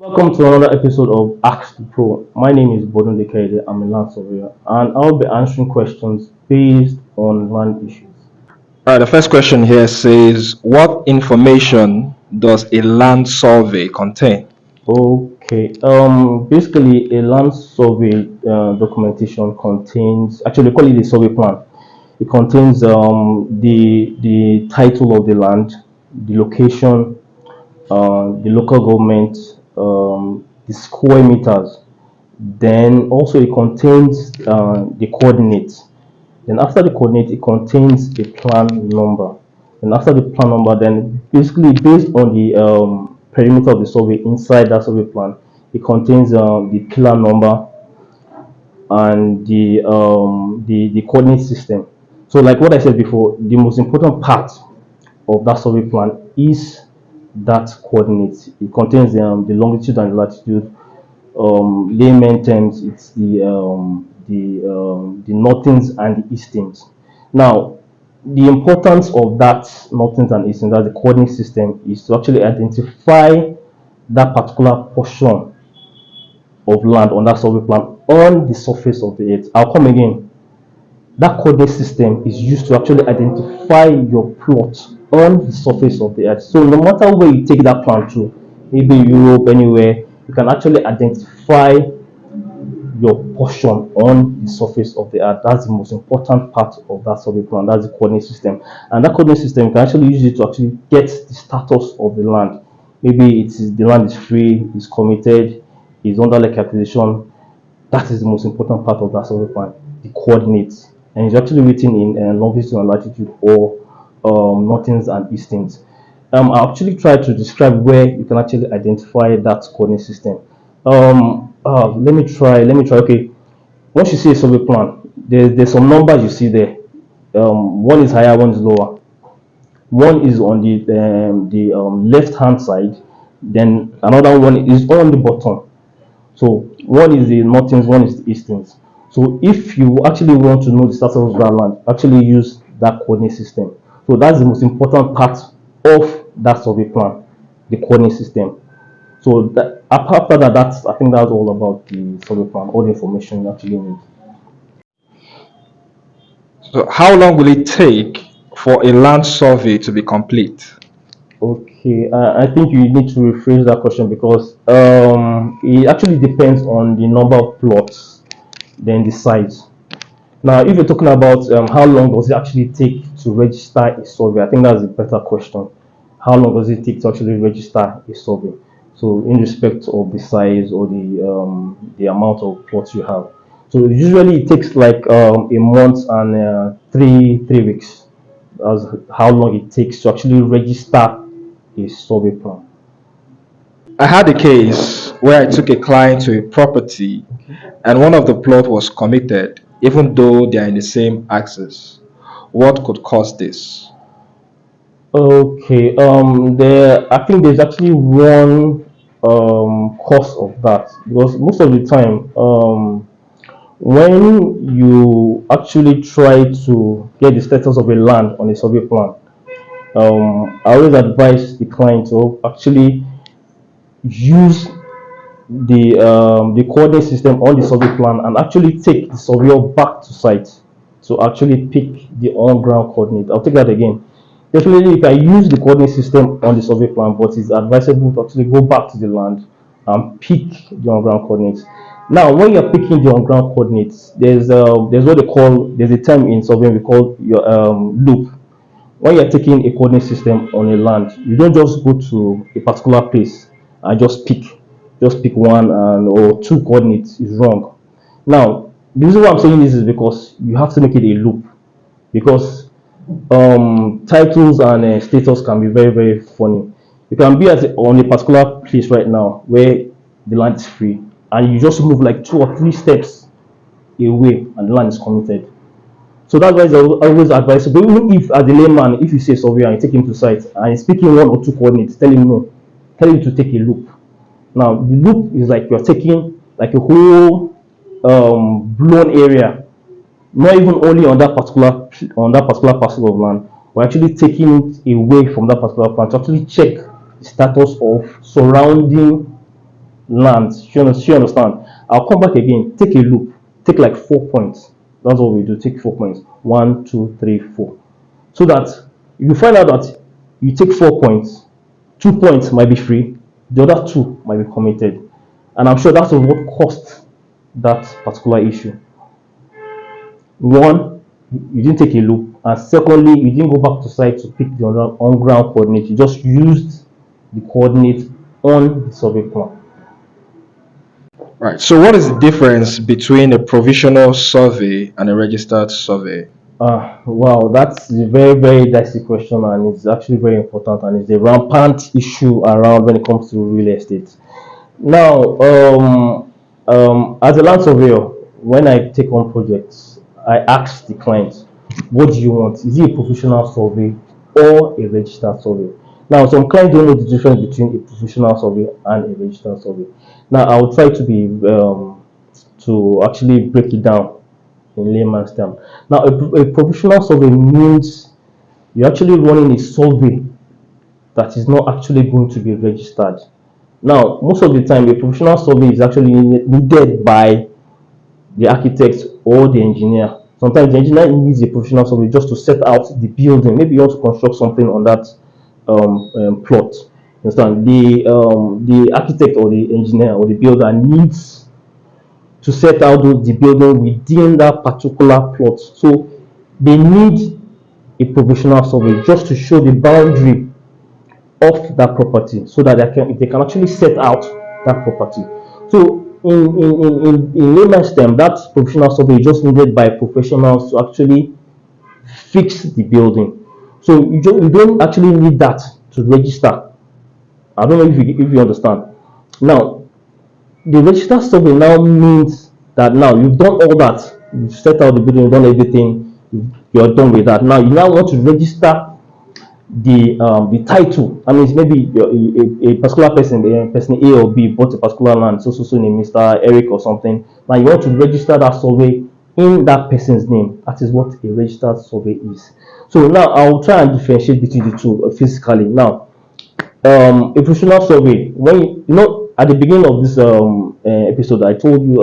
Welcome to another episode of Ask the Pro. My name is Bodun Dekede. I'm a land surveyor, and I'll be answering questions based on land issues. All right, the first question here says, what information does a land survey contain? Okay. Basically, a land survey documentation contains, actually, they call it a survey plan. It contains the title of the land, the location, the local government, the square meters. Then also it contains the coordinates. Then after the coordinate, it contains a plan number. And after the plan number, then basically based on the perimeter of the survey inside that survey plan, it contains the pillar number and the coordinate system. So like what I said before, the most important part of that survey plan is that coordinate. It contains the longitude and latitude. Layman terms, it's the northings and the eastings. Now, the importance of that northings and eastings, that's the coordinate system, is to actually identify that particular portion of land on that survey plan on the surface of the earth. I'll come again. That coordinate system is used to actually identify your plot on the surface of the earth. So no matter where you take that plan to, maybe Europe, anywhere, you can actually identify your portion on the surface of the earth. That's the most important part of that survey plan. That's the coordinate system. And that coordinate system, you can actually use it to actually get the status of the land. Maybe the land is free, is committed, is under like acquisition. That is the most important part of that survey plan, the coordinates. And it's actually written in longitude and latitude or northings and eastings. I actually try to describe where you can actually identify that coordinate system. Let me try. Okay, once you see a survey plan, there's some numbers you see there. One is higher, one is lower. One is on the left hand side, then another one is on the bottom. So one is the northings, one is the eastings. So if you actually want to know the status of that land, actually use that coordinate system. So that's the most important part of that survey plan, the coordinate system. So that after that, I think that's all about the survey plan, all the information you actually need. So, how long will it take for a land survey to be complete? Okay, I think you need to rephrase that question because it actually depends on the number of plots, then the size. Now, if you're talking about how long does it actually take to register a survey, I think that's a better question. How long does it take to actually register a survey? So, in respect of the size or the amount of plots you have. So, usually it takes like a month and three weeks. That's how long it takes to actually register a survey plan. I had a case where I took a client to a property and one of the plot was committed, even though they are in the same axis. What could cause this? Okay, I think there's actually one cause of that because most of the time, when you actually try to get the status of a land on a survey plan, I always advise the client to actually use the coordinate system on the survey plan and actually take the surveyor back to site to actually pick the on-ground coordinate. I'll take that again. Definitely, you can use the coordinate system on the survey plan, but it's advisable to actually go back to the land and pick the on-ground coordinates. Now, when you're picking the on-ground coordinates, there's what they call there's a term in surveying we call your loop. When you're taking a coordinate system on a land, you don't just go to a particular place and just pick one and or two coordinates is wrong. Now, the reason why I'm saying this is because you have to make it a loop because titles and status can be very very funny. You can be on a particular place right now where the land is free, and you just move like two or three steps away, and the land is committed. So that's why it's always advisable. Even if, as a layman, if you see a surveyor and you take him to site and he's picking one or two coordinates, tell him no, tell him to take a loop. Now, the loop is like you're taking like a whole blown area, not even only on that particular parcel of land. We're actually taking it away from that particular plan to actually check the status of surrounding land. She understand. I'll come back again, take a loop, take like 4 points. That's what we do. Take 4 points. One, two, three, four. So that you find out that you take 4 points, 2 points might be free, the other two might be committed. And I'm sure that's what caused that particular issue. One, you didn't take a loop, and secondly, you didn't go back to site to pick the on ground coordinate. You just used the coordinate on the survey plan. Right. So, what is the difference between a provisional survey and a registered survey? Wow, that's a very, very dicey question, and it's actually very important, and it's a rampant issue around when it comes to real estate. Now, as a land surveyor, when I take on projects, I ask the client, what do you want? Is it a professional survey or a registered survey? Now, some clients don't know the difference between a professional survey and a registered survey. Now, I will try to be to actually break it down in layman's term. Now, a professional survey means you're actually running a survey that is not actually going to be registered. Now, most of the time, a professional survey is actually needed by the architect or the engineer. Sometimes the engineer needs a professional survey just to set out the building. Maybe you want to construct something on that plot. You understand? The architect or the engineer or the builder needs to set out the building within that particular plot. So they need a professional survey just to show the boundary of that property so that they can actually set out that property. So in layman's term, that professional survey is just needed by professionals to actually fix the building. So you don't actually need that to register. I don't know if you understand. Now, the register survey now means that now you've done all that. You've set out the building, you've done everything, you're done with that. Now you now want to register the title. I mean, maybe a particular person A or B bought a particular land, so name Mr. Eric or something. Now you want to register that survey in that person's name. That is what a registered survey is. So now I'll try and differentiate between the two physically. Now, a professional survey, when you know at the beginning of this episode, I told you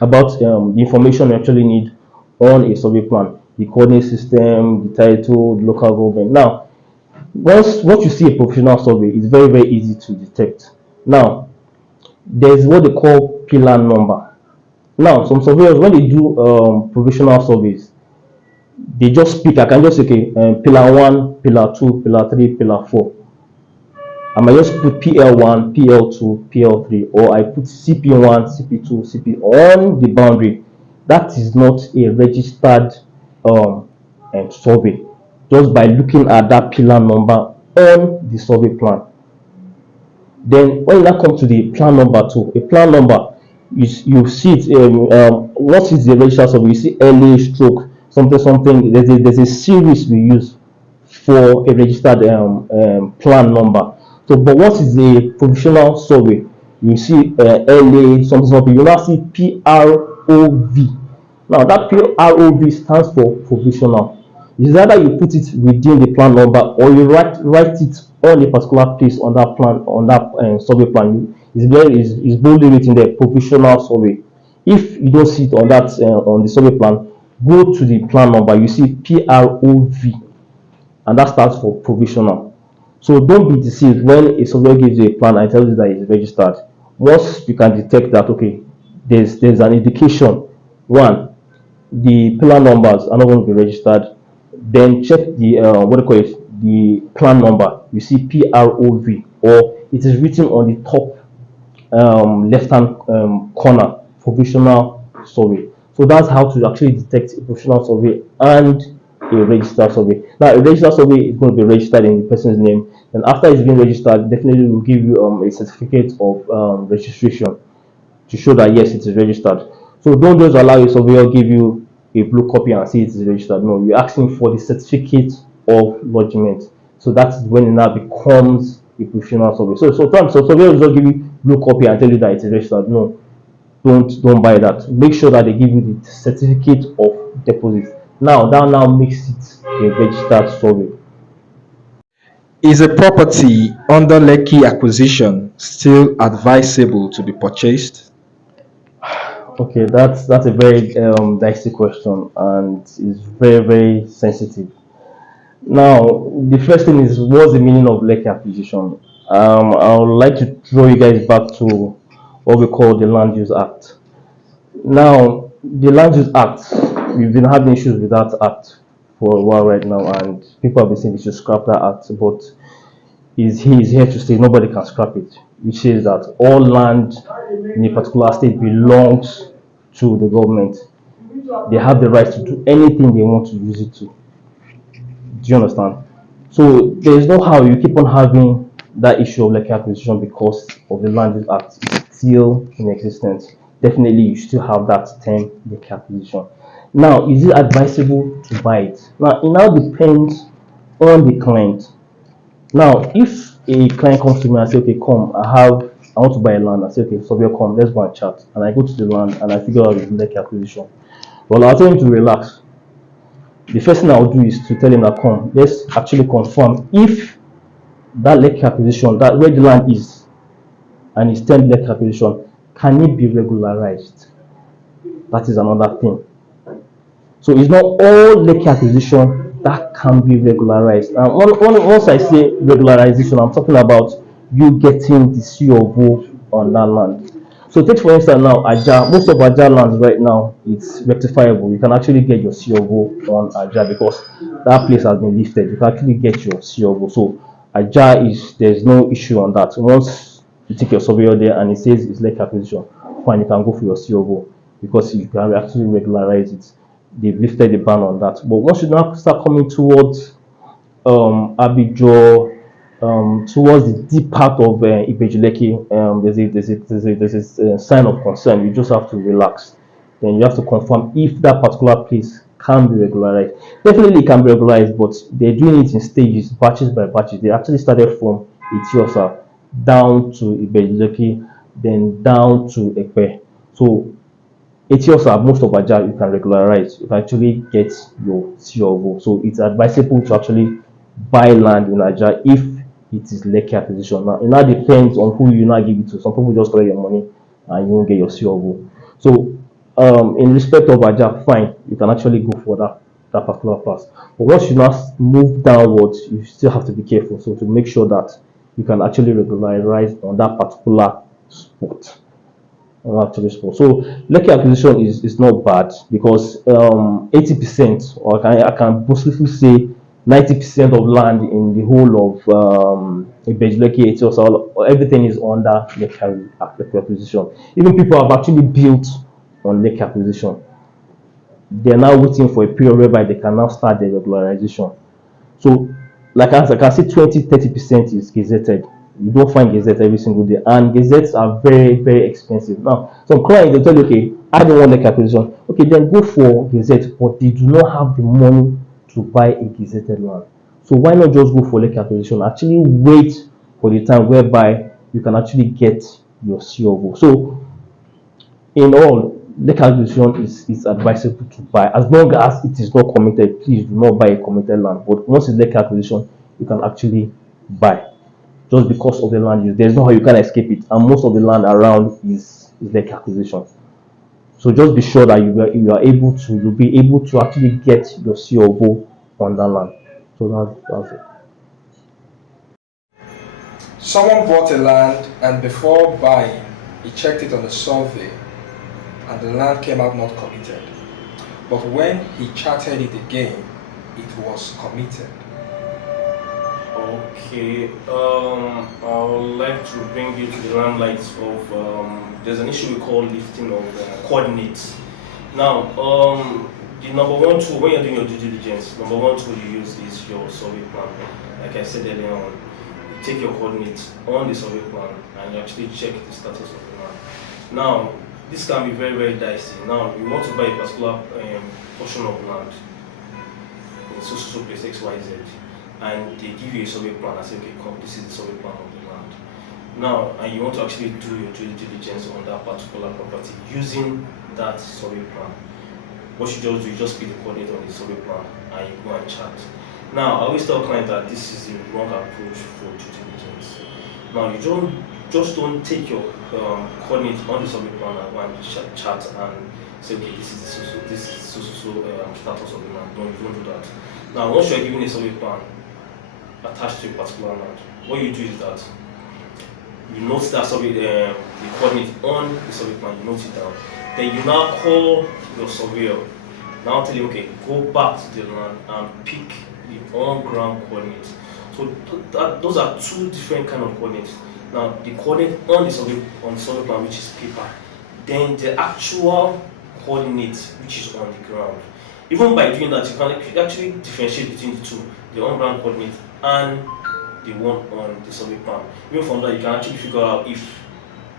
about the information you actually need on a survey plan, the coordinate system, the title, the local government. Now, once you see a professional survey, it's very, very easy to detect. Now, there's what they call pillar number. Now, some surveyors, when they do professional surveys, they just pick. I can just say, okay, pillar one, pillar two, pillar three, pillar four. I might just put PL1, PL2, PL3, or I put CP1, CP2, CP on the boundary. That is not a registered survey. Just by looking at that pillar number on the survey plan. Then when that comes to the plan number two, a plan number, you see it. What is the registered survey? You see LA stroke something something. There's a series we use for a registered plan number. So, but what is a provisional survey? You see LA something something. You now see PROV. Now that PROV stands for provisional. It's either you put it within the plan number or you write it on a particular place on that plan on that survey plan. It's boldly written there, provisional survey. If you don't see it on that on the survey plan, go to the plan number. You see PROV, and that stands for provisional. So don't be deceived when a surveyor gives you a plan and tells you that it's registered. Once you can detect that, okay, there's an indication. One, the pillar numbers are not going to be registered. Then check the what do you call it, the plan number. You see PROV, or it is written on the top left hand corner, provisional survey. So that's how to actually detect a provisional survey and a registered survey. Now, a registered survey is going to be registered in the person's name, and after it's been registered, definitely will give you a certificate of registration to show that yes, it is registered. So don't just allow a surveyor give you a blue copy and say it is registered. No, you're asking for the certificate of lodgement. So that's when it now becomes a professional survey. So sometimes surveyors don't give you blue copy and tell you that it is registered. No, don't buy that. Make sure that they give you the certificate of deposit. Now that now makes it a registered survey. Is a property under Lekki acquisition still advisable to be purchased? Okay, that's a very dicey question and it's very sensitive. Now, the first thing is what's the meaning of lekki acquisition? I would like to draw you guys back to what we call the Land Use Act. Now, the Land Use Act, we've been having issues with that act for a while right now, and people have been saying they should scrap that act, but he is here to stay. Nobody can scrap it, which says that all land in a particular state belongs to the government. They have the right to do anything they want to use it to. Do you understand? So there's no how you keep on having that issue of like acquisition because of the Land Use Act is still in existence. Definitely, you still have that term like acquisition. Now, is it advisable to buy it? Now, it now depends on the client. Now, if a client comes to me and say, okay, come, I want to buy a land. I say, okay, so we come, let's go and chat. And I go to the land and I figure out the like acquisition. Well, I'll tell him to relax. The first thing I'll do is to tell him that come, let's actually confirm if that lake acquisition, that where the land is, and it's termed lake acquisition, can it be regularized? That is another thing. So it's not all lake acquisition that can be regularized. And once I say regularization, I'm talking about you getting the C of O on that land. So take for instance now Aja, most of Aja lands right now it's rectifiable. You can actually get your C of O on Aja because that place has been lifted. You can actually get your C of O. So Aja is there's no issue on that. Once you take your surveyor there and it says it's lake acquisition, fine, you can go for your C of O because you can actually regularize it. They've lifted the ban on that. But once you now start coming towards Ibeju, towards the deep part of Ibeju Lekki, there's a sign of concern. You just have to relax. Then you have to confirm if that particular place can be regularized. Definitely it can be regularized, but they're doing it in stages, batches by batches. They actually started from Etiosa down to Ibeju Lekki, then down to Ekpe. So ATOs are most of Aja you can regularize. You can actually get your COO. So it's advisable to actually buy land in Aja if it is Lekki acquisition. Now it now depends on who you now give it to. Some people just collect your money and you won't get your COO. So in respect of Aja, fine, you can actually go for that particular pass. But once you now move downwards, you still have to be careful. So to make sure that you can actually regularize on that particular spot actually small. So lucky acquisition is not bad because 80% or I can boastfully say 90% of land in the whole of Ibeju Lekki 80 or everything is under Lekki acquisition. Even people have actually built on Lekki acquisition. They're now waiting for a period whereby they can now start the regularization. So, like as I can see, 20-30% is gazetted. You don't find gazette every single day, and gazettes are very expensive. Now, some clients they tell you, okay, I don't want the acquisition. Okay, then go for gazette, but they do not have the money to buy a gazetted land. So why not just go for like acquisition? Actually, wait for the time whereby you can actually get your COO. So in all, lake acquisition is advisable to buy as long as it is not committed. Please do not buy a committed land. But once it's lake acquisition, you can actually buy just because of the land use. There's no how you can escape it, and most of the land around is lake acquisition. So just be sure that you'll be able to actually get your COO on that land. So that's it. Someone bought a land and before buying, he checked it on the survey and the land came out not committed. But when he charted it again, it was committed. Okay, I would like to bring you to the limelight of there's an issue we call lifting of coordinates. Now, the number one tool when you're doing your due diligence, number one tool you use is your survey plan. Like I said earlier on, you take your coordinates on the survey plan and you actually check the status of the land. Now, this can be very dicey. Now, you want to buy a particular portion of land in so place XYZ, and they give you a survey plan and say, okay, come, this is the survey plan of the land. Now, and you want to actually do your due diligence on that particular property using that survey plan. What you just do, you just pick the coordinate on the survey plan and you go and chart. Now, I always tell clients that this is the wrong approach for due diligence. Now, you don't take your coordinate on the survey plan and go and chat and say, okay, this is status of the land. No, you don't do that. Now, once you are given a survey plan attached to a particular land, what you do is that you note that survey, the coordinate on the survey plan, you note it down. Then you now call your surveyor. Now tell him, okay, go back to the land and pick the on-ground coordinates. So those are two different kind of coordinates. Now the coordinate on the survey plan, which is paper, then the actual coordinate, which is on the ground. Even by doing that, you can actually differentiate between the two, the on-ground coordinate and the one on the survey plan. Even from that, you can actually figure out if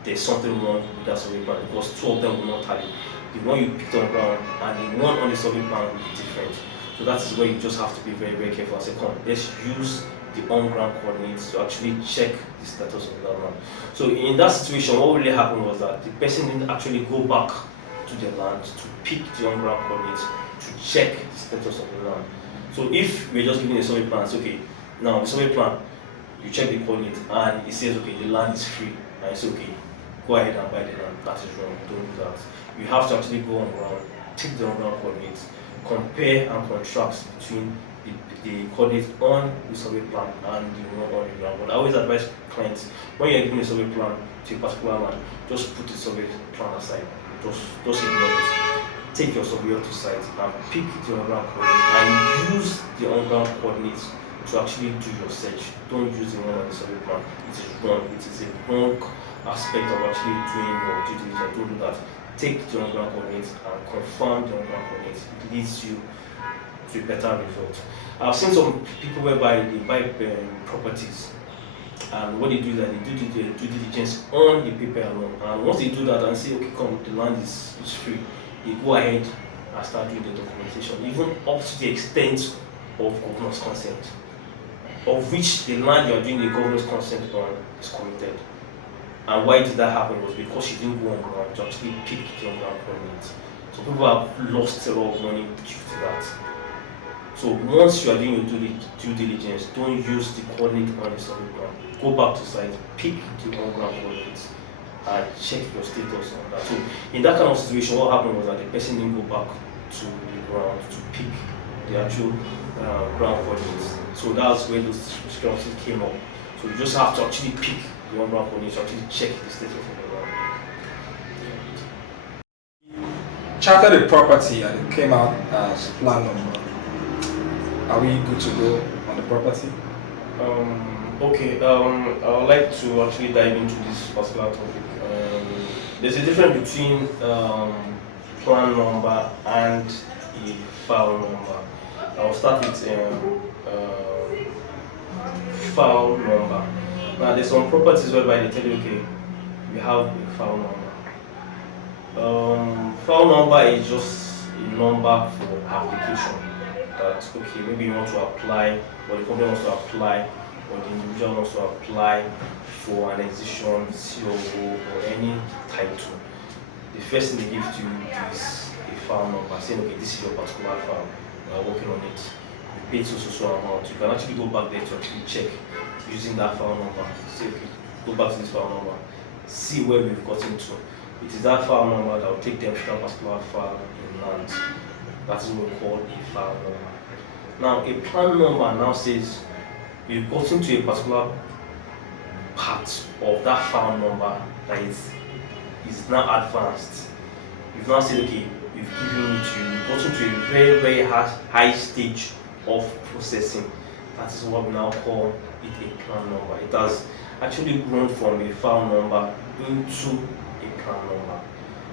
there's something wrong with that survey plan, because two of them will not tally. The one you picked on ground and the one on the survey plan will be different. So that is where you just have to be very, very careful and say, come, let's use the on-ground coordinates to actually check the status of that land. So in that situation, what really happened was that the person didn't actually go back to the land to pick the on-ground coordinates to check the status of the land. So if we're just giving a survey plan, it's okay. Now the survey plan, you check the coordinate and it says, okay, the land is free, and it's okay, go ahead and buy the land. That is wrong. Don't do that. You have to actually go on ground, take the on ground coordinates, compare and contrast between the coordinates on the survey plan and the one on the ground. But I always advise clients, when you're giving a survey plan to a particular land, just put the survey plan aside. Just ignore it. Take your surveyor to site and pick the on ground coordinates and use the on ground coordinates to actually do your search. Don't use the one on the survey plan. It is wrong. It is a wrong aspect of actually doing your due diligence. Don't do that. Take the on-ground coordinates and confirm the on-ground coordinates. It leads you to a better result. I've seen some people whereby they buy properties, and what they do is that they do the due diligence on the paper alone. And once they do that and say, okay, come, the land is free, they go ahead and start doing the documentation, even up to the extent of governor's consent, of which the land you are doing the governor's consent on is committed. And why did that happen was because she didn't go on ground to actually pick the on-ground coordinates. So people have lost a lot of money due to that. So once you are doing your due diligence, don't use the coordinate on the survey plan. Go back to site, pick the on-ground coordinates, and check your status on that. So in that kind of situation, what happened was that the person didn't go back to the ground to pick the actual ground coordinates. So that's where those discrepancies came up. So you just have to actually pick the on-ground coordinates to actually check the status of the ground. Chartered a property and it came out as plan number. Are we good to go on the property? Okay, I would like to actually dive into this particular topic. There's a difference between plan number and a file number. I'll start with file number. Now, there's some properties whereby they tell you, okay, we have a file number. File number is just a number for application. That, okay, maybe you want to apply, or the company wants to apply, or the individual wants to apply for an exhibition, COO, or any title. The first thing they give to you is a file number, saying, okay, this is your particular file, we are working on it. You paid so amount. You can actually go back there to actually check using that file number. Say, okay, go back to this file number, see where we've gotten to. It is that file number that will take them to that particular file in land. That is what we call a file number. Now, a plan number now says you've gotten to a particular part of that file number that is now advanced. You've now said, okay, we've given it to you. You've gotten to a very, very high stage of processing. That is what we now call it a plan number. It has actually grown from a file number into a plan number.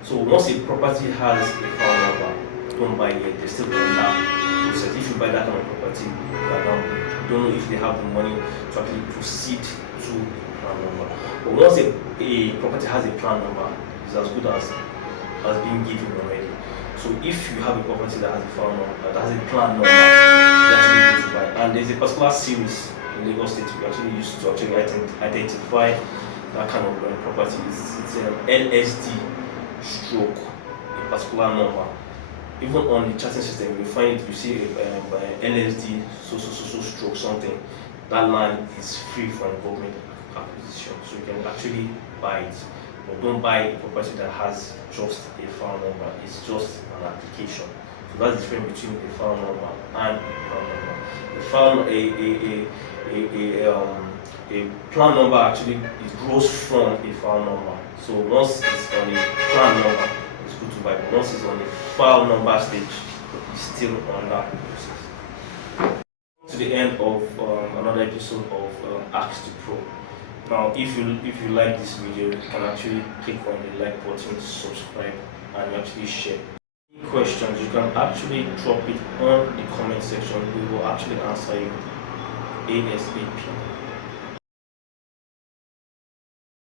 So once a property has a file number, don't buy it, they still don't have process. If you buy that kind of property, you don't know if they have the money to actually proceed to a plan number. But once a property has a plan number, it's as good as being given already. So if you have a property that has a file number, that has a plan number, you actually need to buy. And there's a particular series in Lagos State we actually use to actually identify that kind of property. It's an LSD stroke, a particular number. even on the chatting system, you find it, you see LSD, so stroke something. That land is free from government acquisition, so you can actually buy it. But don't buy a property that has just a file number. It's just an application. So that's the difference between a file number and a plan number. A file, a plan number actually it grows from a file number. So once it's on a plan number, it's good to buy. But once it's on the file number stage, it's still on that process. To the end of another episode of Ask the Pro. Now, if you like this video, you can actually click on the like button, subscribe, and actually share. Any questions, you can actually drop it on the comment section. We will actually answer you ASAP.